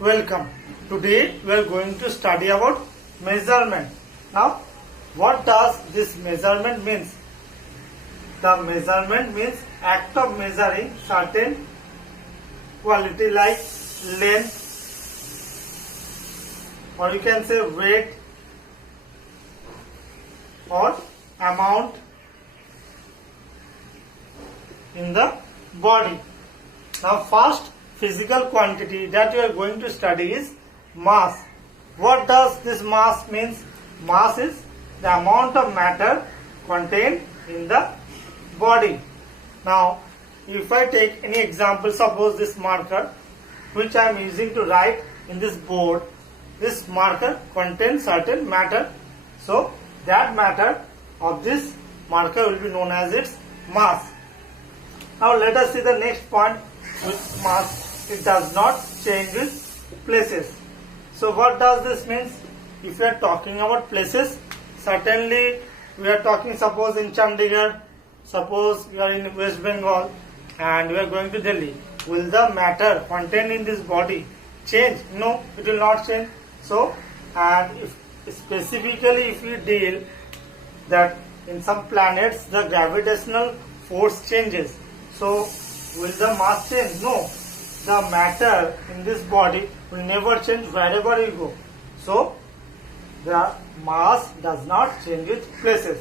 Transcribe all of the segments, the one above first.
Welcome. Today we are going to study about measurement. Now, what does this measurement means? The measurement means act of measuring certain quality like length, or you can say weight or amount in the body. Now, first physical quantity that we are going to study is mass. What does this mass means? Mass is the amount of matter contained in the body. Now, if I take any example, suppose this marker which I am using to write in this board, this marker contains certain matter. So, that matter of this marker will be known as its mass. Now, let us see the next point with mass. It does not change with places. So what does this mean? If we are talking about places, certainly we are talking, suppose in Chandigarh, suppose we are in West Bengal and we are going to Delhi. Will the matter contained in this body change? No, it will not change. So, and if specifically if we deal that in some planets the gravitational force changes. So will the mass change? No. The matter in this body will never change wherever you go. So, the mass does not change with places.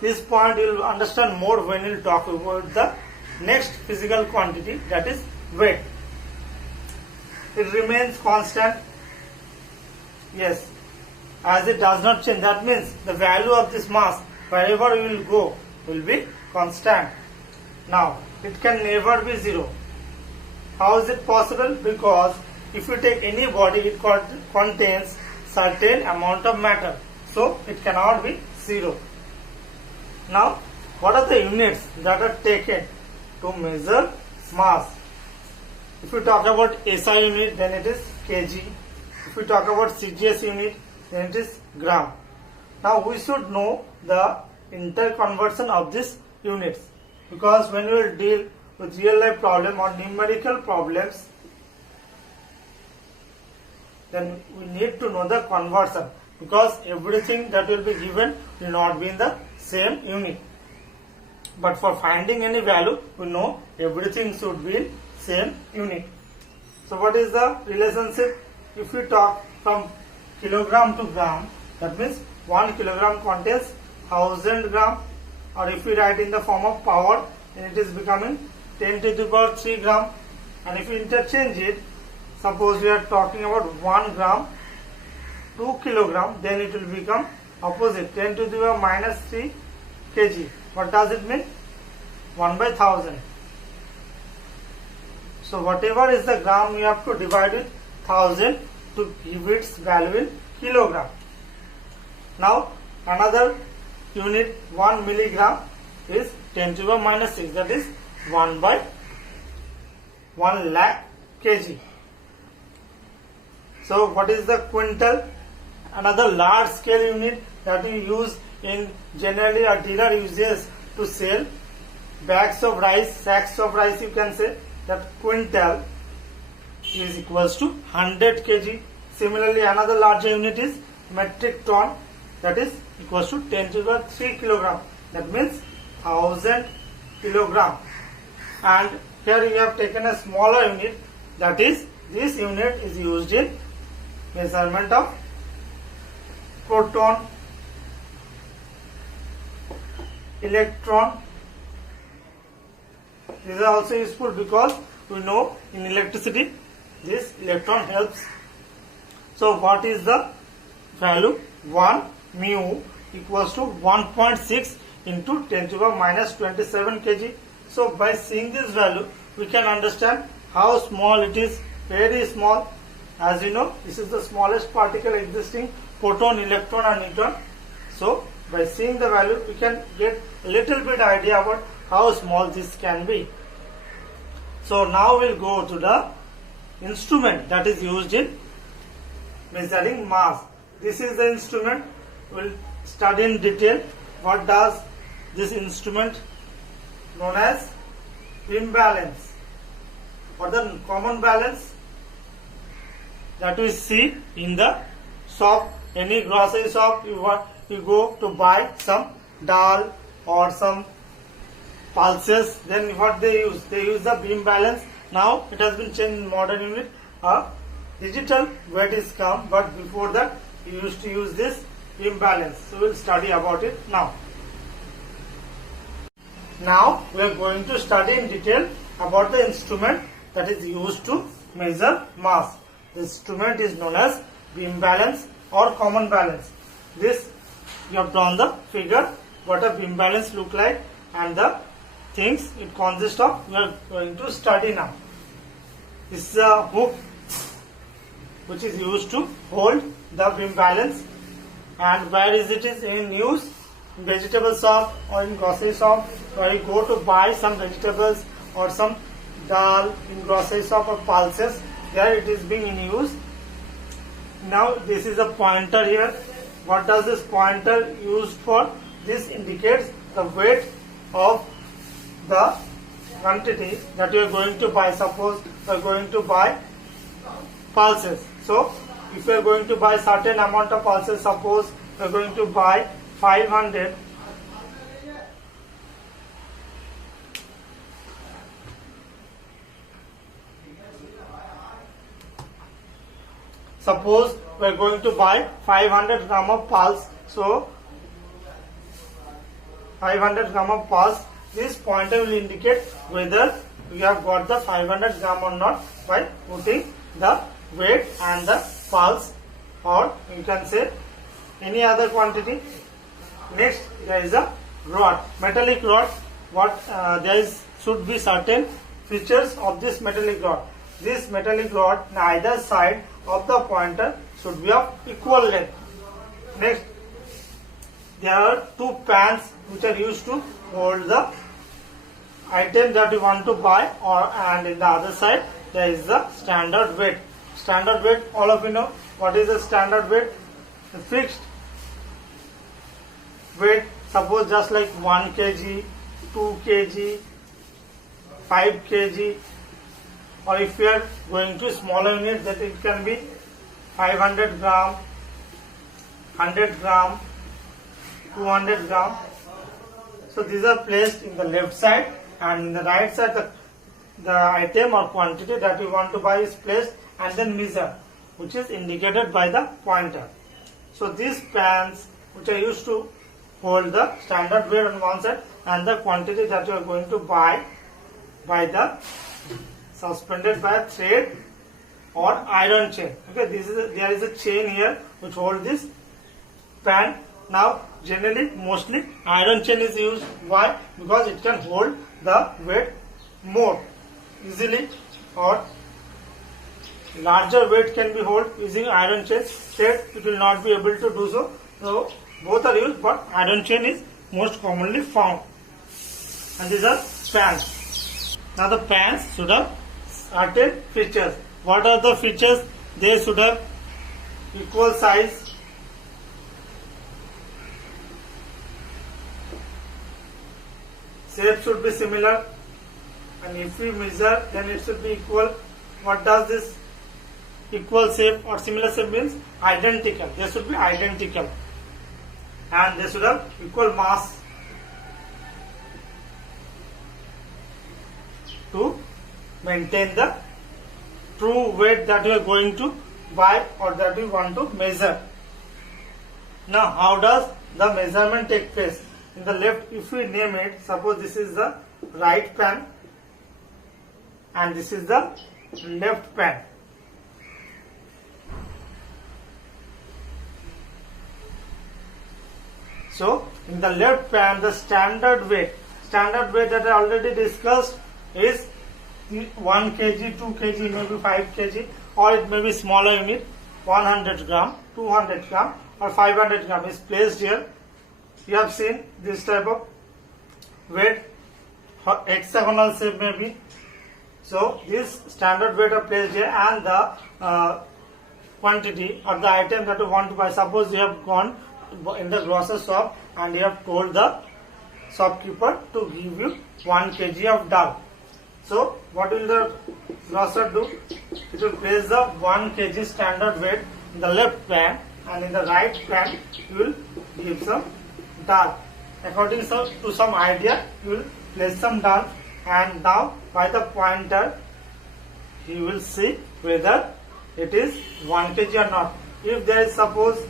This point you will understand more when we will talk about the next physical quantity, that is weight. It remains constant. Yes, as it does not change, that means the value of this mass wherever you will go will be constant. Now, it can never be zero. How is it possible? Because if you take any body, it contains certain amount of matter. So, it cannot be zero. Now, what are the units that are taken to measure mass? If you talk about SI unit, then it is kg. If we talk about CGS unit, then it is gram. Now, we should know the interconversion of these units, because when we will deal with real life problem or numerical problems, then we need to know the conversion, because everything that will be given will not be in the same unit. But for finding any value, we know everything should be in same unit. So what is the relationship? If we talk from kilogram to gram, that means 1 kilogram contains 1000 gram, or if we write in the form of power, then it is becoming 10 to the power 3 gram. And if we interchange it, suppose we are talking about 1 gram, 2 kilogram, then it will become opposite, 10 to the power minus 3 kg. What does it mean? 1 by 1000. So whatever is the gram, you have to divide with 1000 to give its value in kilogram. Now another unit, 1 milligram, is 10 to the power minus 6, that is 1 by 1 lakh kg. So what is the quintal? Another large scale unit that we use in generally a dealer uses to sell bags of rice, sacks of rice, you can say that quintal is equals to 100 kg. Similarly, another larger unit is metric ton, that is equals to 10 to the 3 kilogram. That means 1000 kilogram. And here you have taken a smaller unit, that is this unit is used in measurement of proton, electron. These are also useful because we know in electricity this electron helps. So what is the value? 1 mu equals to 1.6 into 10 to the power minus 27 kg. So by seeing this value, we can understand how small it is, very small. As you know, this is the smallest particle existing, proton, electron and neutron. So by seeing the value, we can get a little bit idea about how small this can be. So now we'll go to the instrument that is used in measuring mass. This is the instrument. We'll study in detail what does this instrument known as imbalance or the common balance. that we see in the shop, any grocery shop. You go to buy some dal or some pulses. Then what they use? They use the beam balance. Now it has been changed in modern unit. A digital weight is come, but before that you used to use this beam balance. So we'll study about it now. Now we are going to study in detail about the instrument that is used to measure mass. The instrument is known as beam balance or common balance. This you have drawn the figure what a beam balance look like and the things it consists of. We are going to study now. This is a hook which is used to hold the beam balance. And where is it is in use? In vegetable shop or in grocery shop, where you go to buy some vegetables or some dal in grocery shop or pulses, there it is being in use. Now this is a pointer here. What does this pointer used for? This indicates the weight of the quantity that you are going to buy. Suppose you are going to buy pulses. So if you are going to buy certain amount of pulses, suppose you are going to buy 500. Suppose we are going to buy 500 gram of pulse. So 500 gram of pulse. This pointer will indicate whether we have got the 500 gram or not by putting the weight and the pulse, or you can say any other quantity. Next, there is a rod, metallic rod. Should be certain features of this metallic rod. This metallic rod on either side of the pointer should be of equal length. Next, there are two pans which are used to hold the item that you want to buy, and in the other side there is the standard weight. Standard weight, all of you know what is the standard weight? The fixed weight. Suppose just like 1 kg, 2 kg, 5 kg, or if you are going to smaller units, that it can be 500 gram, 100 gram, 200 gram. So these are placed in the left side, and in the right side the item or quantity that you want to buy is placed and then measure, which is indicated by the pointer. So these pans which are used to hold the standard weight on one side and the quantity that you are going to buy by the suspended by a thread or iron chain. Okay, there is a chain here which holds this pan. Now generally mostly iron chain is used. Why? Because it can hold the weight more easily, or larger weight can be held using iron chain. Thread it will not be able to do so. So both are used, but iron chain is most commonly found. And these are pans. Now the pans should have certain features. What are the features? They should have equal size, shape should be similar, and if we measure then it should be equal. What does this equal shape or similar shape means? Identical. They should be identical, and they should have equal mass to maintain the true weight that you are going to buy or that you want to measure. Now how does the measurement take place? In the left, if we name it, suppose this is the right pan and this is the left pan. So in the left pan, the standard weight that I already discussed is 1 kg, 2 kg, maybe 5 kg, or it may be smaller unit, 100 gram, 200 gram or 500 gram is placed here. You have seen this type of weight, hexagonal shape maybe. So this standard weight are placed here, and the quantity or the item that you want to buy. Suppose you have gone in the grocery shop and you have told the shopkeeper to give you 1 kg of dal. So what will the crosser do? It will place the 1 kg standard weight in the left pan, and in the right pan you will give some dal. According to some idea, you will place some dal, and now by the pointer you will see whether it is 1 kg or not. If there is suppose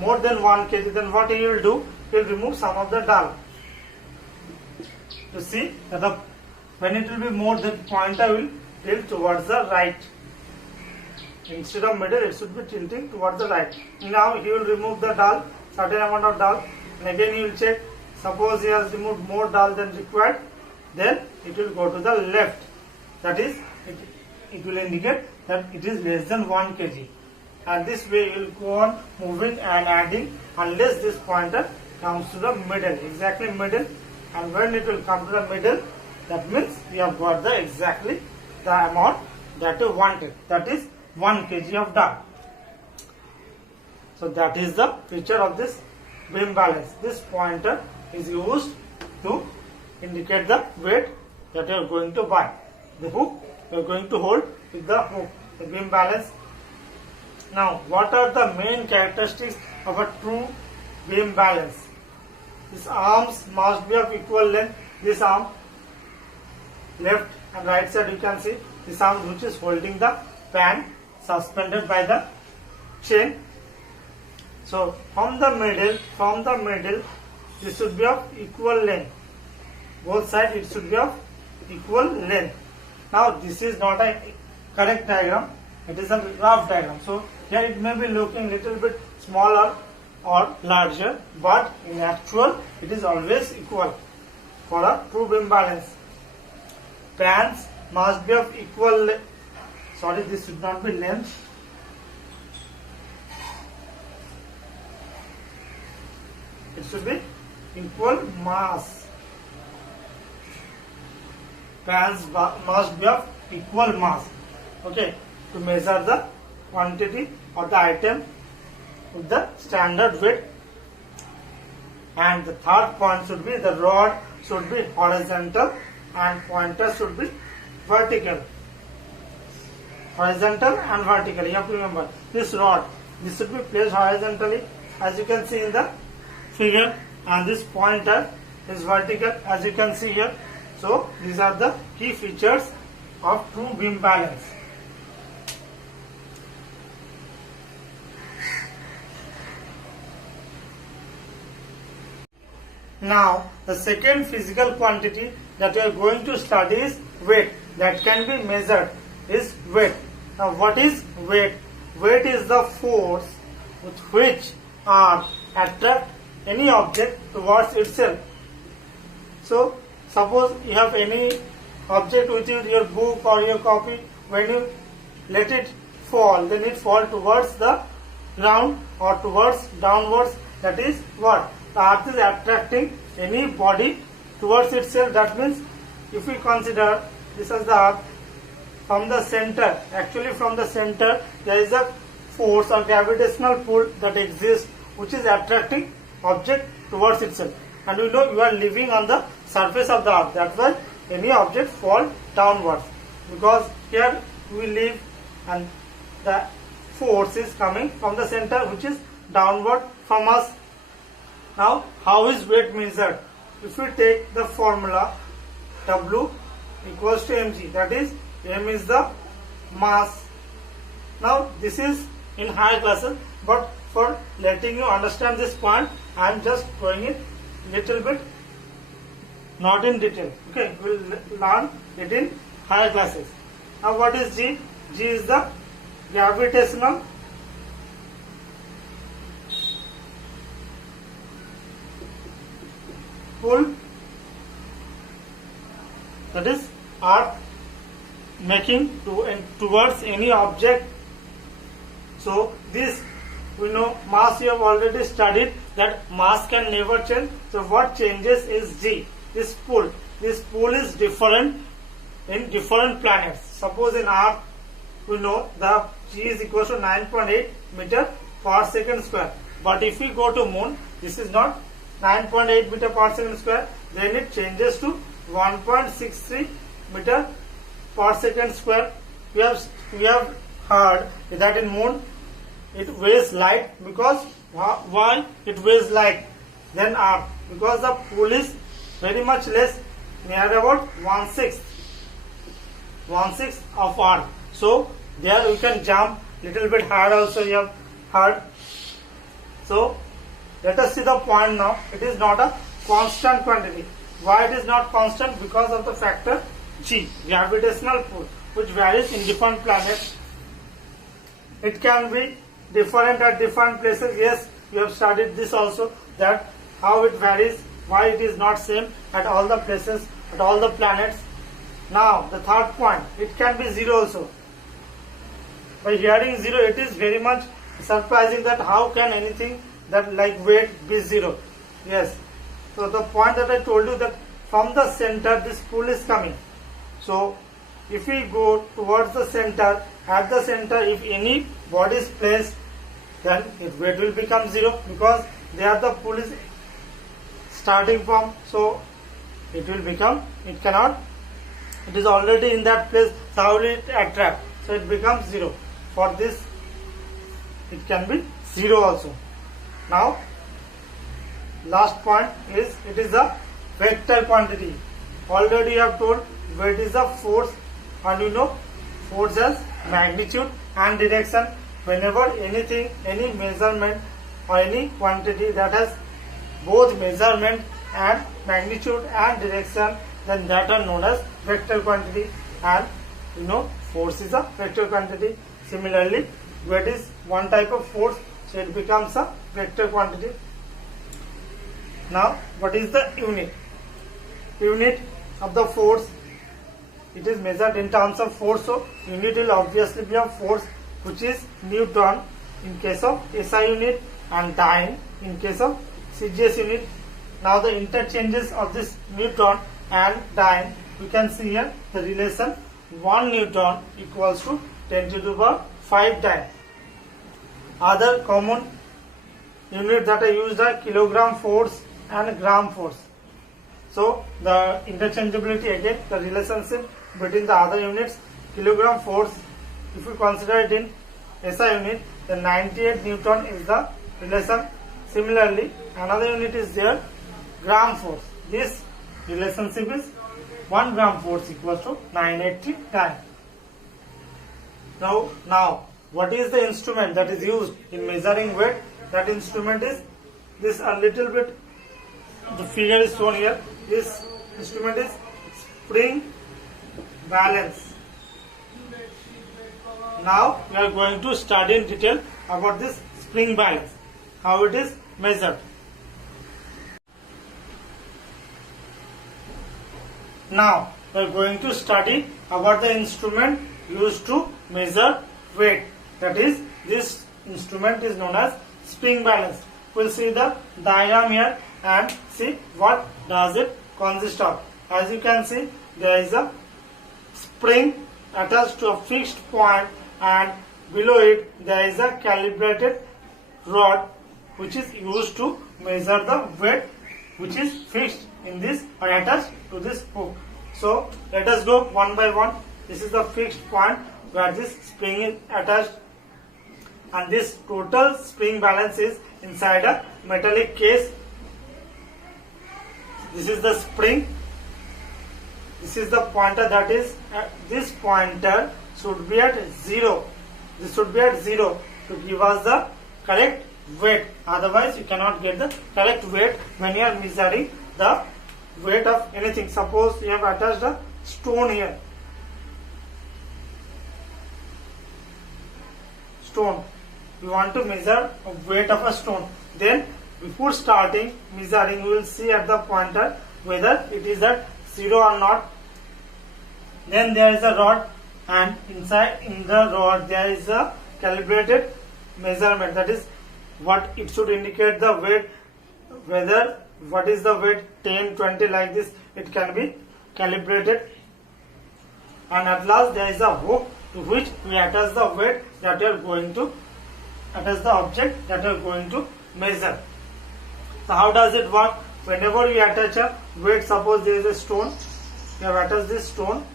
more than 1 kg, then what he will do? He will remove some of the dal. You see that when it will be more, the pointer will tilt towards the right. Instead of middle, it should be tilting towards the right. Now he will remove the dal, certain amount of dal, and again he will check. Suppose he has removed more dal than required, then it will go to the left. That is, it will indicate that it is less than 1 kg. And this way you will go on moving and adding unless this pointer comes to the middle, exactly middle. And when it will come to the middle, that means we have got the exactly the amount that you wanted. That is 1 kg of dal. So that is the feature of this beam balance. This pointer is used to indicate the weight that you are going to buy. The hook you are going to hold with the hook, the beam balance. Now, what are the main characteristics of a true beam balance? These arms must be of equal length. This arm, left and right side, you can see this arm which is holding the pan suspended by the chain. So from the middle, this should be of equal length. Both sides it should be of equal length. Now this is not a correct diagram. It is a rough diagram. So here it may be looking little bit smaller or larger, but in actual it is always equal for a true beam balance. Pans must be of equal sorry, this should not be length. It should be equal mass. Pans must be of equal mass. Okay, to measure the quantity or the item with the standard weight. And the third point should be the rod should be horizontal and pointer should be vertical. Horizontal and vertical. You have to remember this rod. This should be placed horizontally, as you can see in the figure, and this pointer is vertical, as you can see here. So these are the key features of true beam balance. Now, the second physical quantity that we are going to study is weight, that can be measured is weight. Now, what is weight? Weight is the force with which arm attracts any object towards itself. So, suppose you have any object with you, your book or your copy. When you let it fall, then it fall towards the ground or towards downwards. That is what? The earth is attracting any body towards itself. That means if we consider this as the earth, from the center, actually from the center there is a force or gravitational pull that exists which is attracting object towards itself. And we know you are living on the surface of the earth. That's why any object fall downwards, because here we live and the force is coming from the center which is downward from us. Now, how is weight measured? If we take the formula W equals to mg, that is m is the mass. Now, this is in higher classes, but for letting you understand this point, I am just going it little bit, not in detail. Okay, we will learn it in higher classes. Now, what is G? G is the gravitational pull, that is earth making towards any object. So this we know mass, you have already studied that mass can never change. So what changes is G, this pull. This pull is different in different planets. Suppose in Earth we know the G is equal to 9.8 meter per second square. But if we go to Moon, this is not 9.8 meter per second square, then it changes to 1.63 meter per second square. We have heard that in moon it weighs light, because why it weighs light than earth? Because the pull is very much less, near about 1/6 of earth. So there we can jump little bit higher also, you have heard. So let us see the point now. It is not a constant quantity. Why it is not constant? Because of the factor G, gravitational pull, which varies in different planets. It can be different at different places. Yes, you have studied this also, that how it varies, why it is not same at all the places, at all the planets. Now the third point, it can be zero also. By hearing zero, it is very much surprising that how can anything that like weight be zero. Yes, so the point that I told you, that from the center this pull is coming. So if we go towards the center, at the center if any body is placed, then its weight will become zero, because there the pull is starting from. So it will become, it cannot, it is already in that place, so how will it attract? So it becomes zero. For this it can be zero also. Now last point is, it is a vector quantity. Already I have told weight is a force, and you know force has magnitude and direction. Whenever anything, any measurement or any quantity that has both measurement and magnitude and direction, then that are known as vector quantity. And you know force is a vector quantity. Similarly, weight is one type of force, so it becomes a vector quantity. Now what is the unit? Unit of the force, it is measured in terms of force, so unit will obviously be a force, which is Newton in case of SI unit, and dyne in case of CGS unit. Now the interchanges of this Newton and dyne, we can see here the relation 1 Newton equals to 10 to the power 5 dyne. Other common unit that I used are kilogram force and gram force. So the interchangeability, again the relationship between the other units. Kilogram force, if we consider it in SI unit, then 98 Newton is the relation. Similarly, another unit is there, gram force. This relationship is 1 gram force equals to 980 dyne. Now what is the instrument that is used in measuring weight? That instrument is this, a little bit, the figure is shown here. This instrument is spring balance. Now we are going to study in detail about this spring balance, how it is measured. Now we are going to study about the instrument used to measure weight. That is, this instrument is known as spring balance. We'll see the diagram here and see what does it consist of. As you can see, there is a spring attached to a fixed point, and below it there is a calibrated rod which is used to measure the weight, which is fixed in this or attached to this hook. So let us go one by one. This is the fixed point where this spring is attached, and this total spring balance is inside a metallic case. This is the spring. This is the pointer, that is this pointer should be at 0. This should be at 0 to give us the correct weight. Otherwise you cannot get the correct weight when you are measuring the weight of anything. Suppose you have attached a stone here. Stone. You want to measure the weight of a stone. Then before starting measuring, you will see at the pointer whether it is at 0 or not. Then there is a rod, and inside in the rod there is a calibrated measurement. That is what it should indicate the weight, whether what is the weight 10, 20 like this, it can be calibrated. And at last there is a hook to which we attach the weight that you are going to attach the object that you are going to measure. So how does it work? Whenever we attach a weight, suppose there is a stone, we have attached this stone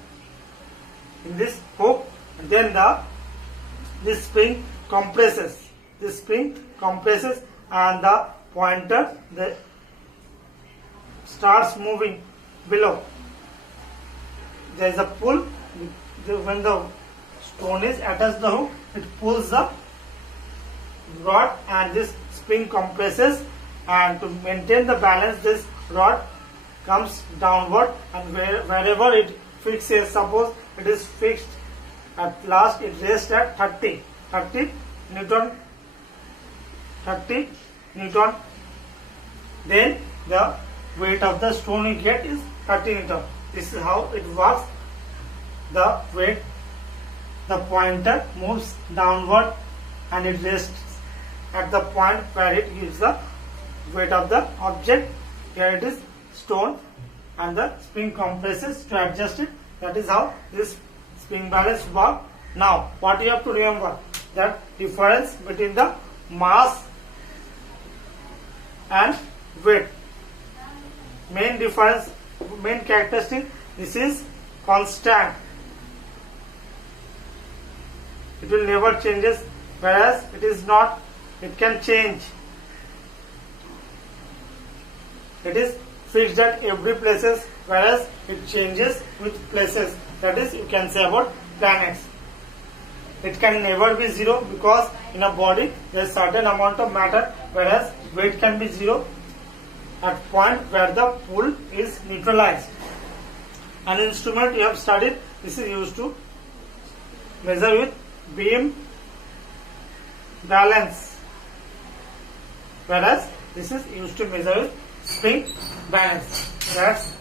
in this hook. Then this spring compresses. This spring compresses and the pointer starts moving below. There is a pull. When the stone is attached to the hook, it pulls the rod and this spring compresses, and to maintain the balance this rod comes downward, and wherever it fixes, suppose it is fixed at last, it rests at 30 Newton, then the weight of the stone you get is 30 Newton. This is how it works. The weight, the pointer moves downward and it rests at the point where it gives the weight of the object. Here it is stone, and the spring compresses to adjust it. That is how this spring balance works. Now what you have to remember, that difference between the mass and weight. Main difference, main characteristic, this is constant. It will never changes, whereas it is not, it can change. It is fixed at every places, whereas it changes with places. That is, you can say about planets. It can never be zero, because in a body there is certain amount of matter, whereas weight can be zero at point where the pull is neutralized. An instrument you have studied, this is used to measure with beam balance, whereas this is used to measure with spring balance. That's